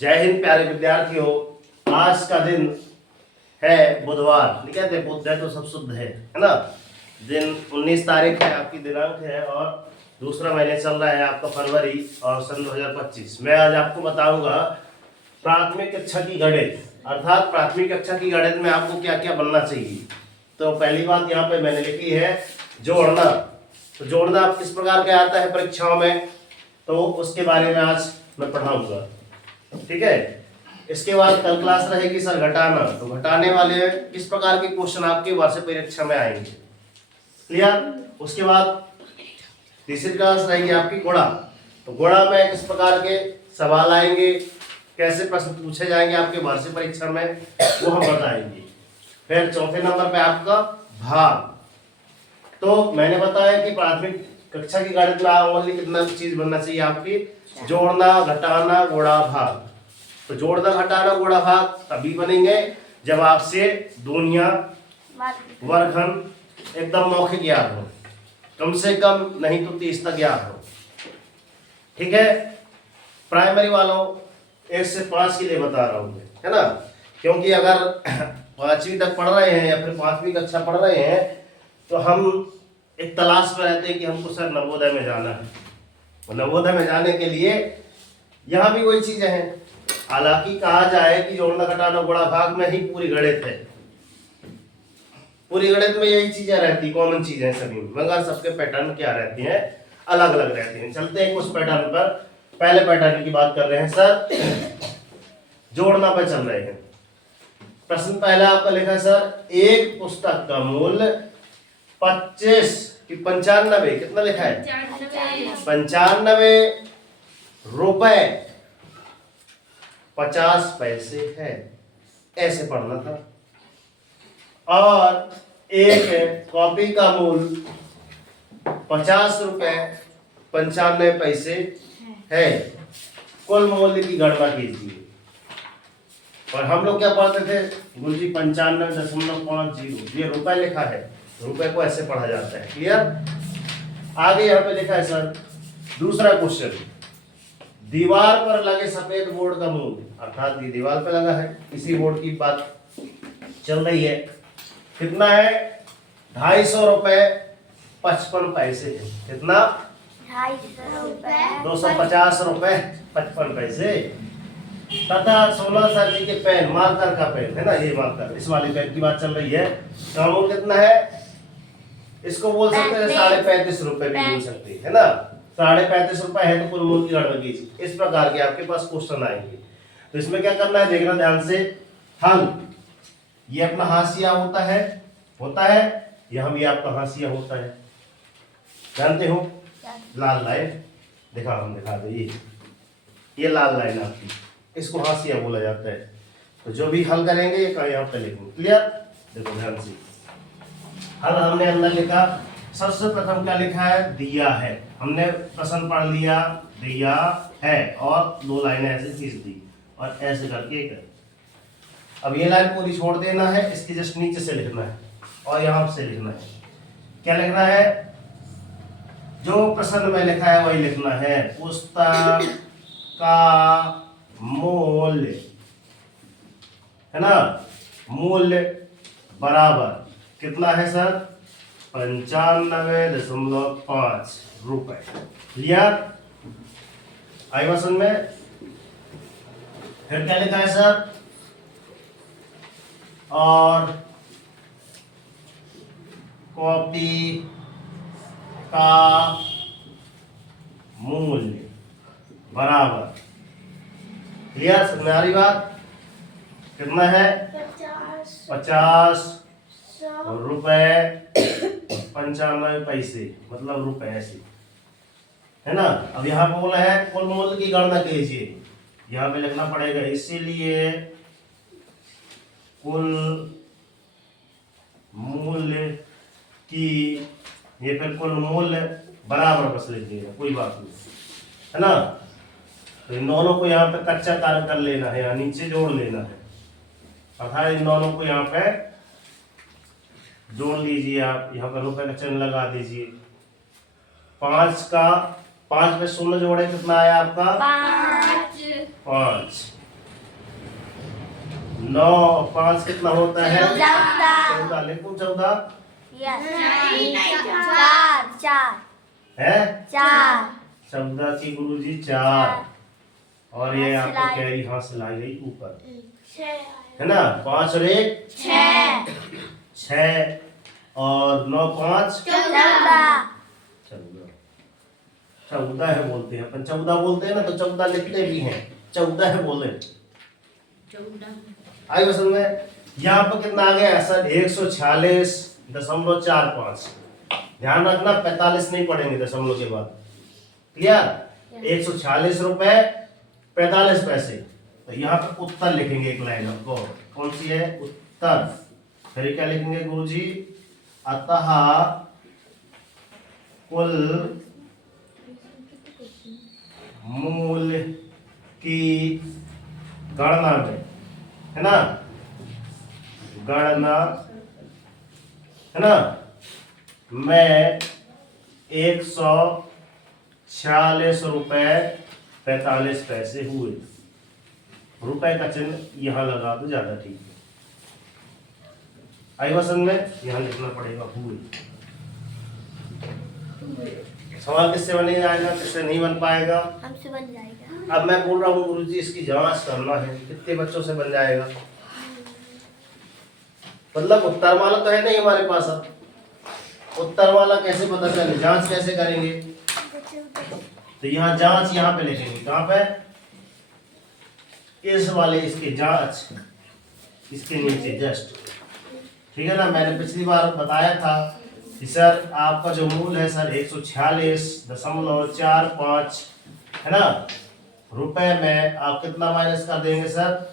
जय हिंद प्यारे विद्यार्थियों। आज का दिन है बुधवार। लिखे थे बुध है तो सब शुद्ध है ना। दिन 19 तारीख है, आपकी दिनांक है और दूसरा महीने चल रहा है आपका फरवरी और सन 2025। मैं आज आपको बताऊंगा प्राथमिक कक्षा की गणित, अर्थात प्राथमिक कक्षा की गणित में आपको क्या क्या बनना चाहिए। तो पहली बात यहाँ पे मैंने लिखी है जोड़ना। तो जोड़ना किस प्रकार का आता है परीक्षाओं में, तो उसके बारे में आज मैं पढ़ाऊंगा। ठीक है। इसके बाद कल क्लास रहेगी सर घटाना। तो घटाने वाले किस प्रकार के क्वेश्चन आपके वार्षिक परीक्षा में आएंगे, क्लियर। उसके बाद तीसरी क्लास रहेगी आपकी गुणा। तो गुणा में किस प्रकार के सवाल आएंगे, कैसे प्रश्न पूछे जाएंगे आपके वार्षिक परीक्षा में, वो हम बताएंगे। फिर चौथे नंबर पे आपका भाग। तो मैंने बताया कि प्राथमिक कक्षा की गणित में ओनली कितना चीज बनना चाहिए आपकी, जोड़ना, घटाना, गुणा, भाग। तो जोड़ना, घटाना, गुणा, भाग तभी बनेंगे जब आपसे दूनिया, वर्गखंड एकदम मौखिक याद हो, कम से कम नहीं तो 30 तक याद हो। ठीक है। प्राइमरी वालों 1 से 5 के लिए बता रहा हूँ है ना, क्योंकि अगर 5वीं तक पढ़ रहे हैं या फिर 5वीं कक्षा पढ़ रहे हैं तो हम एक तलाश में रहते हैं कि हमको सर नवोदय में जाना है। नवोदय में जाने के लिए यहाँ भी वही चीजें हैं। हालांकि कहा जाए कि जोड़ना, घटाना, गुणा, भाग में ही पूरी गणित है। पूरी गणित में यही चीजें रहती, कॉमन चीजें सभी, मगर सबके पैटर्न क्या रहती हैं, अलग अलग रहती हैं। चलते हैं कुछ पैटर्न पर। पहले पैटर्न की बात कर रहे हैं सर, जोड़ना पर चल रहे हैं। प्रश्न पहला आपका लिखा है सर, एक पुस्तक का मूल्य 25 की 95, कितना लिखा है 95 रुपए 50 पैसे है, ऐसे पढ़ना था। और एक कॉपी का मूल्य 50 रुपए 95 पैसे है। कुल मूल्य की गणना कीजिए। और हम लोग क्या पढ़ते थे गुरुजी, 95.50। ये रुपए लिखा है, रुपए को ऐसे पढ़ा जाता है, क्लियर। आगे यहाँ पे लिखा है सर दूसरा क्वेश्चन, दीवार पर लगे सफेद बोर्ड का मूल्य, अर्थात ये दीवार पे लगा है, इसी बोर्ड की बात चल रही है, कितना है 250 रुपए 55 पैसे है। कितना 250 रुपए 55 पैसे। तथा 16 सर्दी के पेन, मार्कर का पेन है ना, ये मार्कर, इस वाले पेन की बात चल रही है, का मूल्य कितना है, इसको बोल सकते हैं 35.5 रुपए भी बोल सकते हैं, है ना। 35.5 रुपए है तो कुल मूल्य की गणना कीजिए। इस प्रकार के आपके पास क्वेश्चन आएंगे। तो इसमें क्या करना है, देखना ध्यान से। हल, ये अपना हाशिया होता है, यहाँ भी आपका हाशिया होता है, जानते हो। लाल लाइन दिखा दो, ये लाल लाइन आपकी, इसको हाशिया बोला जाता है। तो जो भी हल करेंगे ये यहाँ पे लिखेंगे, क्लियर। देखो ध्यान से, हल हमने अंदर लिखा। सबसे प्रथम क्या लिखा है, दिया है। हमने प्रश्न पढ़ लिया, दिया है, और 2 लाइनें ऐसे खींच दी और ऐसे करके कर। अब ये लाइन पूरी छोड़ देना है, इसके जस्ट नीचे से लिखना है और यहाँ से लिखना है। क्या लिखना है, जो प्रश्न में लिखा है वही लिखना है। पुस्तक का मूल्य, है ना, मूल्य बराबर कितना है सर, 95.5 रुपए। क्लियर, आई बात समझ में। फिर क्या लिखा है सर, और कॉपी का मूल्य बराबर, क्लियर, समझ में आ रही बात। कितना है 50 रुपए 95 पैसे, मतलब रुपए ऐसे, है ना। अब यहाँ पे बोला है कुल मूल्य की गणना कीजिए, यहाँ पे लिखना पड़ेगा, इसीलिए कुल मूल्य की, ये फिर कुल मूल्य बराबर बस लिख दिएगा, कोई बात नहीं, है ना। तो इन दोनों को यहाँ पे कच्चा कार्य कर लेना है, यहाँ नीचे जोड़ लेना है, अर्थात इन दोनों को यहाँ पे जोड़ लीजिए। आप यहाँ पर रुपए का चिन्ह लगा दीजिए। 5 में 0 जोड़े कितना आया आपका 5। 9 और 5 कितना होता है? 14। लिखूं 14 चार है? 14 4 की गुरुजी 4 और ये आपको कैरी यहाँ से लाई गई ऊपर, है ना? 5 और 1 6 और 9 5 14 14 है बोलते हैं अपन, 14 बोलते हैं ना, तो 14 लिखते भी हैं, 14 है बोले। आई बस में यहाँ पर कितना आ गया सर? 146.45। ध्यान रखना 45 नहीं पढ़ेंगे दशमलव के बाद, क्लियर? 146 रुपए 45 पैसे। तो यहाँ पे उत्तर लिखेंगे एक लाइन आपको, कौन सी है? उत्तर। फिर क्या लिखेंगे गुरुजी? अतः कुल मूल्य की गणना में, है ना, गणना, है ना, मैं 146 रुपए 45 पैसे हुए। रुपए का चिन्ह यहाँ लगा दो, ज्यादा ठीक है। आई वसन में यहाँ लिखना पड़ेगा हुए। सवाल किससे बनेगा, किससे नहीं बन पाएगा? हमसे बन जाएगा। अब मैं बोल रहा हूँ गुरुजी इसकी जांच करना है, कितने बच्चों से बन जाएगा? मतलब उत्तर वाला तो है नहीं हमारे पास, अब उत्तर वाला कैसे पता चले, जांच कैसे करेंगे? तो यहाँ जांच यहाँ पे लिखेंगे, कहाँ पे? इस वाले, इसके जांच इसके नीचे जस्ट, ठीक है ना? मैंने पिछली बार बताया था कि सर आपका जो मूल है सर 146.45, है ना, रुपए में आप कितना माइनस कर देंगे सर?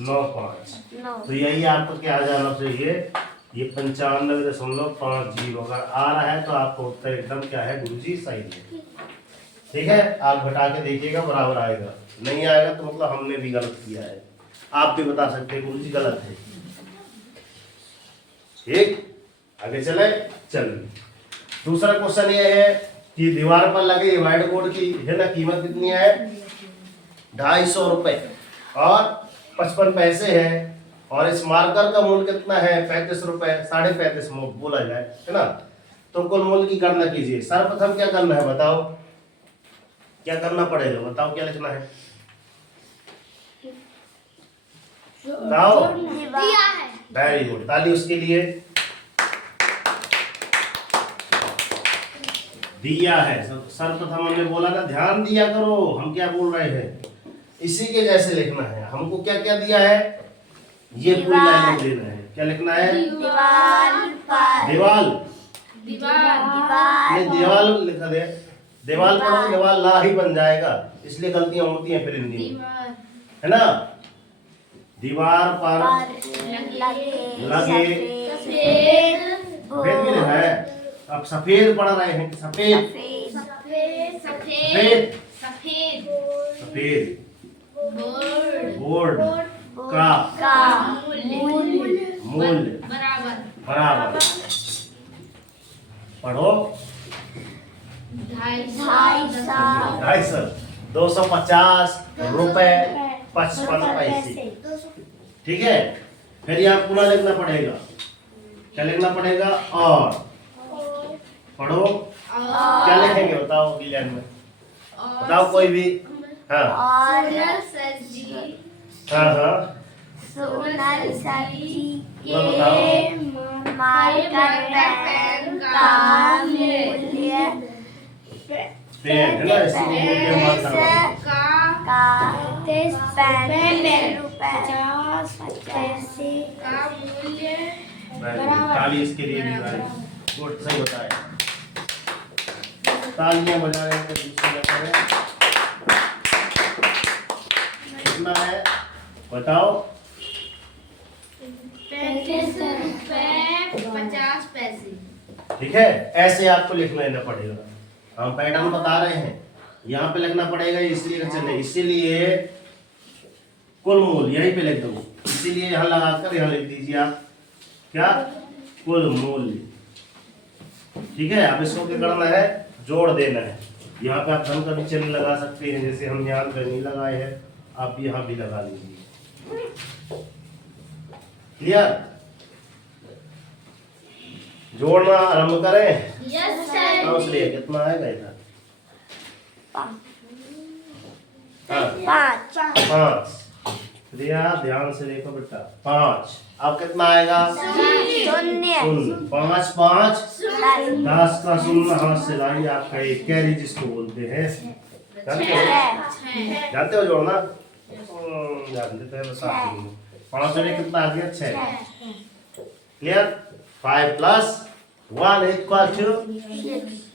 9.5। तो यही आपको क्या आ जाना चाहिए? ये 95.50 अगर आ रहा है तो आपको उत्तर एकदम क्या है गुरुजी? सही है। ठीक है, आप घटा के देखिएगा बराबर आएगा, नहीं आएगा तो मतलब हमने भी गलत किया है। आप भी बता सकते हैं गुरुजी गलत है। ठीक, आगे चले। चलिए दूसरा क्वेश्चन ये है कि दीवार पर लगे व्हाइट बोर्ड की, है ना, कीमत कितनी है? 250 रुपए और 55 पैसे है, और इस मार्कर का मूल्य कितना है? 35 रुपए 35.5 बोला जाए, है ना। तो कुल मूल्य की गणना कीजिए। सर्वप्रथम क्या करना है बताओ, क्या करना पड़ेगा बताओ, क्या लिखना है बताओ? वेरी गुड, ताली उसके लिए। दिया है सर्वप्रथम, हमने बोला ना ध्यान दिया करो, हम क्या बोल रहे हैं, इसी के जैसे लिखना है। हमको क्या क्या दिया है, ये पूरी लाइन देना है। क्या लिखना है? दीवाल नहीं, दीवाल लिखा दे, दीवाल पढ़ो, दीवाल ला ही बन जाएगा, इसलिए गलतियां होती हैं फिर हिंदी में, है ना। दीवार पर लगे, सफेद भी लिखा है, अब सफेद पढ़ रहे हैं, सफेद सफेद बोर्ड का मूल्य बराबर पढ़ो 250 250 रुपए 55 पैसे। ठीक है, फिर यहाँ पुनः लिखना पड़ेगा, क्या लिखना पड़ेगा? और पढ़ो, क्या लिखेंगे बताओ अगली लाइन में, बताओ कोई भी। हाँ हाँ हाँ, सोनल सब्जी के बताओ। मार्कर पेन का मूल्य पेन है ना, इसलिए मूल्य मार्कर का 35 रुपए 50 पैसे का मूल्य ताली इसके लिए भी भाई गुड, सही बताया। तालियां बजा रहे हैं, दूसरी करें कितना है बताओ? 35 रुपए 50 पैसे। ठीक है, ऐसे आपको लिख लेना पड़ेगा। हम पैटर्न बता रहे हैं, यहाँ पे लिखना पड़ेगा, इसलिए चले, इसीलिए कुल मूल्य यहीं पे लिख दो, इसीलिए यहाँ लगाकर यहाँ लिख दीजिए आप क्या? कुल मूल्य। ठीक है, अब इसको क्या करना है? जोड़ देना है। यहाँ पे आप धन का भी चिन्ह लगा सकते हैं, जैसे हम यहाँ पे नहीं लगाए हैं, आप यहाँ भी लगा लीजिए। क्लियर? जोड़ना आरंभ करें। Yes sir. इसलिए कितना आएगा इधर? 5 5। रिया ध्यान से देखो बेटा, 5। अब कितना आएगा? 0 5 5 10 का शून्य हाथ से लाइए। आपका एक कैरी जिसको बोलते हैं, जानते हो जोड़ना? जानते थे बस आप। 5 में कितना आ गया? 6। क्लियर? 5 + 1 =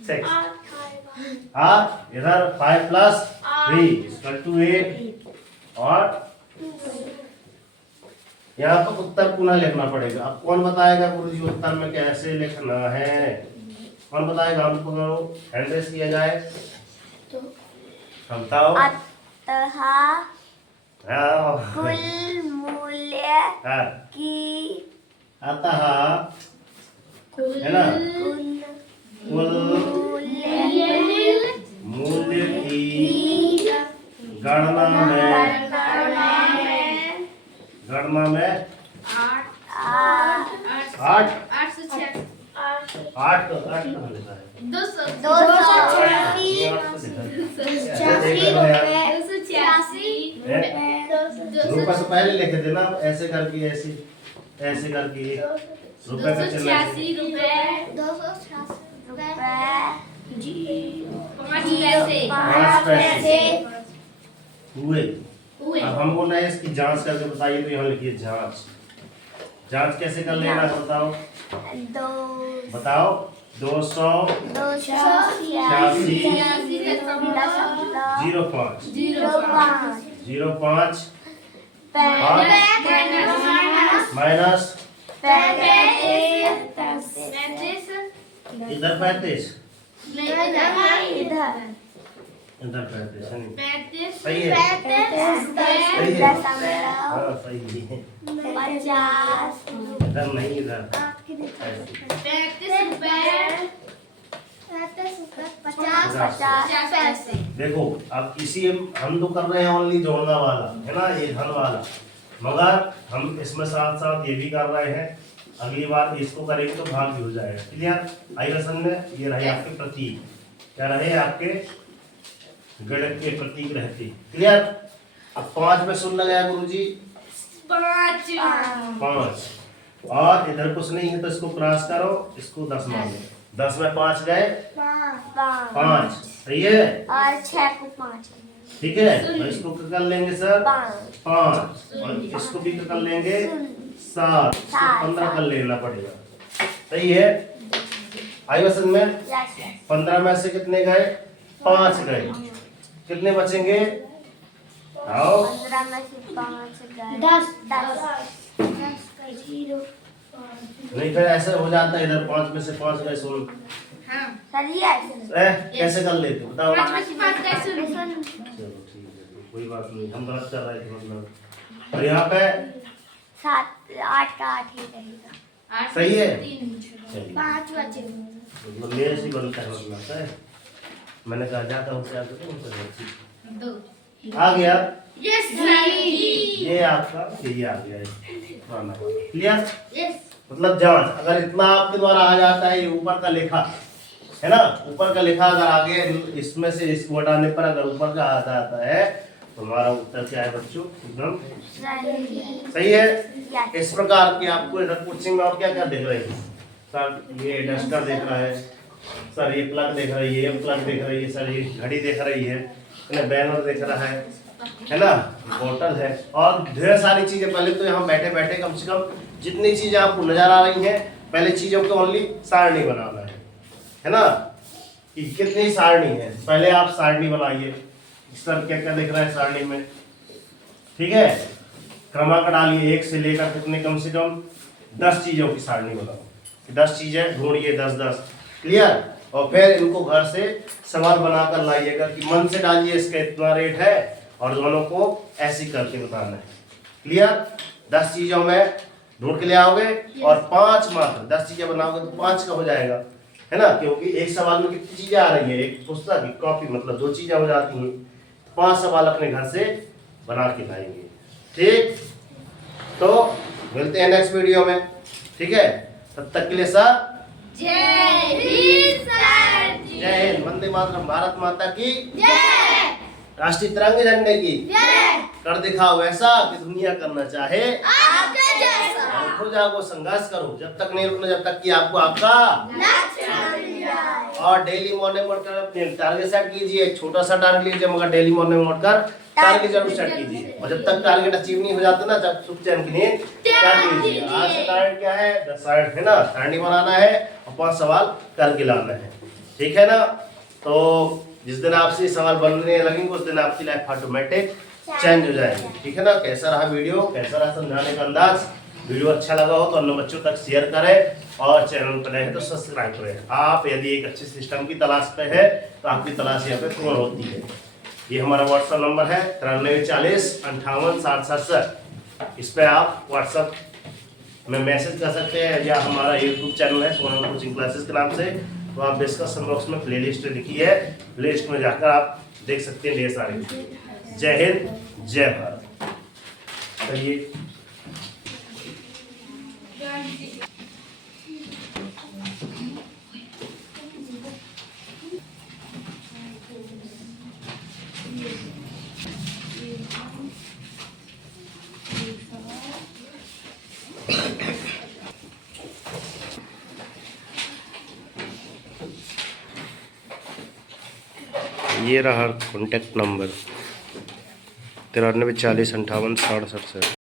6। आप इधर 5 + 3 = 8 और यहाँ पर उत्तर पुनः लिखना पड़ेगा। अब कौन बताएगा गुरुजी उत्तर में कैसे लिखना है? कौन बताएगा हमको? हैंड रेस किया जाए। हम बताओ। अतः हाँ। कुल मूल्य हाँ। की अतः है ना, कुल मूल्य की गणना में 8 कहाँ लिखा है? 286 रुपए से पहले लिखे थे ना, ऐसे करके ऐसे करके रुपए का चिन्ह ऐसे। हुए। अब हमको ना इसकी जांच करके बताइए, तो यहाँ लिखिए जांच। जांच कैसे कर लेना है बताओ? बताओ। 286.05 माइनस इधर 35, इधर 35 है नहीं? सही है? सही है? हाँ सही है। 50 इधर नहीं, इधर देखो। अब इसी हम तो कर रहे हैं ओनली जोड़ना वाला है ना, ये धन वाला, मगर हम इसमें साथ साथ ये भी कर रहे हैं। अगली बार इसको करेंगे तो भाग भी हो जाएगा। क्लियर? आई लेसन में ये रहे आपके प्रतीक, क्या रहे आपके गणित के प्रतीक रहते। क्लियर? अब 5 में शून्य गया गुरुजी, 5 और इधर कुछ नहीं है तो इसको क्रॉस करो, इसको 10 मान लो। 10 में 5 गए 5। सही है? और 6 को 5 ठीक है, और इसको क्या कर लेंगे सर? 5 और इसको भी क्या कर लेंगे? 7। 15 कर लेना पड़ेगा। सही है? आई वसन में 15 में से कितने गए? 5 गए। कितने बचेंगे? आओ 15 में से 5 गए 10 नहीं, फिर ऐसे हो जाता है। इधर 5 में से 5 गए सुन। कैसे कर लेते बताओ? चलो ठीक है, कोई बात नहीं, हम गलत कर रहे थे मतलब। और यहाँ पे 7 8 का 8 ही रहेगा। सही है? 5 बचे मतलब मेरे से बनता है मतलब है। मैंने कहा जाता हूँ क्या आ गया। ये आपका यही आ गया। क्लियर? मतलब जांच अगर इतना आपके द्वारा आ जाता है, ये ऊपर का लेखा है ना, ऊपर का लेखा अगर आगे इसमें से इसको हटाने पर अगर ऊपर का आ जाता है तो हमारा उत्तर क्या है बच्चों? एकदम सही है। इस प्रकार की आपको इधर कोचिंग में आप क्या क्या देख रहे हैं? सर ये डस्टर देख रहा है, सर ये प्लग देख रही है, ये प्लग देख रही है, सर ये घड़ी देख रही है, बैनर देख रहा है ना, बोतल है और ढेर सारी चीजें। पहले तो यहाँ बैठे बैठे कम से कम जितनी चीजें आपको नजर आ रही हैं, पहले चीजों की ओनली सारणी बनाना है ना, कि कितनी सारणी है। पहले आप सारणी बनाइए, सर क्या क्या दिख रहा है सारणी में। ठीक है, क्रमांक डालिए 1 से लेकर कितने, कम से कम 10 चीजों की सारणी बनाओ। 10 चीजें ढूंढिए, 10-10। क्लियर? और फिर इनको घर से सवाल बनाकर लाइएगा कि मन से डालिए इसका इतना रेट है और दोनों को ऐसे करके बताना है। क्लियर? 10 चीजों में ढूंढ के ले आओगे और 5 मात्र 10 चीजें बनाओगे तो 5 का हो जाएगा, है ना, क्योंकि एक सवाल में कितनी चीजें आ रही है, एक पुस्तक की कॉपी मतलब 2 चीजें हो जाती हैं। 5 सवाल अपने घर से बना के लाएंगे। ठीक, तो मिलते हैं नेक्स्ट वीडियो में। ठीक है, तब तक के लिए सर जय हिंद सर जी। जय हिंद। वंदे मातरम। भारत माता की जय। राष्ट्रीय तिरंगे झंडे की जय। कर दिखाओ ऐसा कि दुनिया करना चाहे आपके जैसा। उठो जागो संघर्ष करो, जब तक नहीं रुकना जब तक कि आपको आपका लक्ष्य न मिल जाए। और डेली मॉर्निंग उठकर अपने टारगेट सेट कीजिए। एक छोटा सा टारगेट लीजिए मगर डेली मॉर्निंग उठकर टारगेट जरूर सेट कीजिए। और जब तक टारगेट अचीव नहीं हो जाता ना, जब सुख चैन की नींद त्याग कीजिए। आज से टारगेट क्या है? 10 साइड है ना, सारणी बनाना है और 5 सवाल करके लाना है। ठीक है ना, तो जिस दिन आपसे सवाल बनने लगेंगे उस दिन आपकी लाइफ ऑटोमेटिक चेंज हो जाएगी। ठीक है ना। कैसा रहा वीडियो, कैसा रहा समझाने का अंदाज? वीडियो अच्छा लगा हो तो अन्य बच्चों तक शेयर करें और चैनल पर नए हैं तो सब्सक्राइब करें। आप यदि एक अच्छे सिस्टम की तलाश पे है तो आपकी तलाश यहाँ पे पूर्ण होती है। ये हमारा व्हाट्सएप नंबर है 9340586067। इस पर आप व्हाट्सएप में मैसेज कर सकते हैं या हमारा यूट्यूब चैनल है सोनम कोचिंग क्लासेस के नाम से, तो आप डिस्कशन बॉक्स में प्लेलिस्ट लिखी है, प्लेलिस्ट में जाकर आप देख सकते हैं ढेर सारे। जय हिंद, जय भारत। चलिए ये रहा कॉन्टैक्ट नंबर 9340586067।